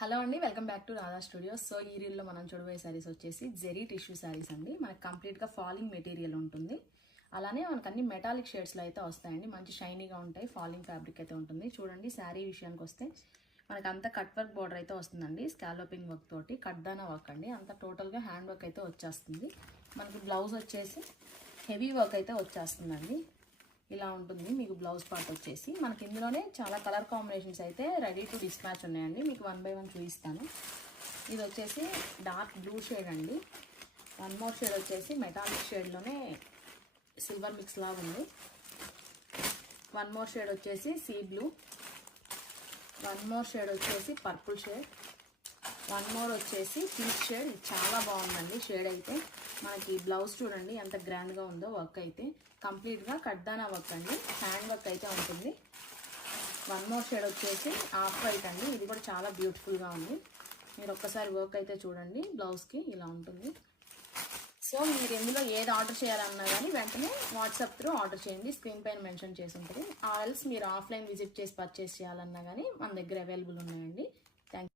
Hello అండి, welcome back to Radha studios. So ఈ రీల్లో మనం చూడబోయే శారీస్ వచ్చేసి జెరీ టిష్యూ శారీస్ అండి. మనకి కంప్లీట్గా ఫాలింగ్ మెటీరియల్ ఉంటుంది. అలానే మనకు అన్ని మెటాలిక్ షేడ్స్లో అయితే వస్తాయండి. మంచి షైనీగా ఉంటాయి. ఫాలింగ్ ఫ్యాబ్రిక్ అయితే ఉంటుంది. చూడండి, శారీ విషయానికి వస్తే మనకు అంతా కట్ వర్క్ బార్డర్ అయితే వస్తుందండి. స్కాలోపింగ్ వర్క్ తోటి కట్దానా వర్క్ అండి. అంతా టోటల్గా హ్యాండ్ వర్క్ అయితే వచ్చేస్తుంది. మనకి బ్లౌజ్ వచ్చేసి హెవీ వర్క్ అయితే వచ్చేస్తుందండి. ఇలా ఉంటుంది మీకు బ్లౌజ్ పార్ట్ వచ్చేసి. మనకి ఇందులోనే చాలా కలర్ కాంబినేషన్స్ అయితే రెడీ టు డిస్పాచ్ ఉన్నాయండి. మీకు 1 by 1 చూపిస్తాను. ఇది వచ్చేసి డార్క్ బ్లూ షేడ్ అండి. వన్ మోర్ షేడ్ వచ్చేసి మెటాలిక్ షేడ్లోనే సిల్వర్ మిక్స్ లాగా ఉంది. వన్ మోర్ షేడ్ వచ్చేసి sea blue. One more shade వచ్చేసి పర్పుల్ షేడ్. వన్ మోర్ వచ్చేసి పీచ్ షేడ్. ఇది చాలా బాగుందండి షేడ్ అయితే. మనకి బ్లౌజ్ చూడండి ఎంత గ్రాండ్గా ఉందో. వర్క్ అయితే కంప్లీట్గా కట్దానా వర్క్ అండి. హ్యాండ్ వర్క్ అయితే ఉంటుంది. వన్ మోర్ షేడ్ వచ్చేసి ఆఫ్ వైట్ అండి. ఇది కూడా చాలా బ్యూటిఫుల్గా ఉంది. మీరు ఒక్కసారి వర్క్ అయితే చూడండి. బ్లౌజ్కి ఇలా ఉంటుంది. సో మీరు ఇందులో ఏది ఆర్డర్ చేయాలన్నా కానీ వెంటనే వాట్సాప్ త్రూ ఆర్డర్ చేయండి. స్క్రీన్ పైన మెన్షన్ చేసి ఉంటుంది. ఆల్స్ మీరు ఆఫ్లైన్ విజిట్ చేసి పర్చేస్ చేయాలన్నా కానీ మన దగ్గర అవైలబుల్ ఉన్నాయండి.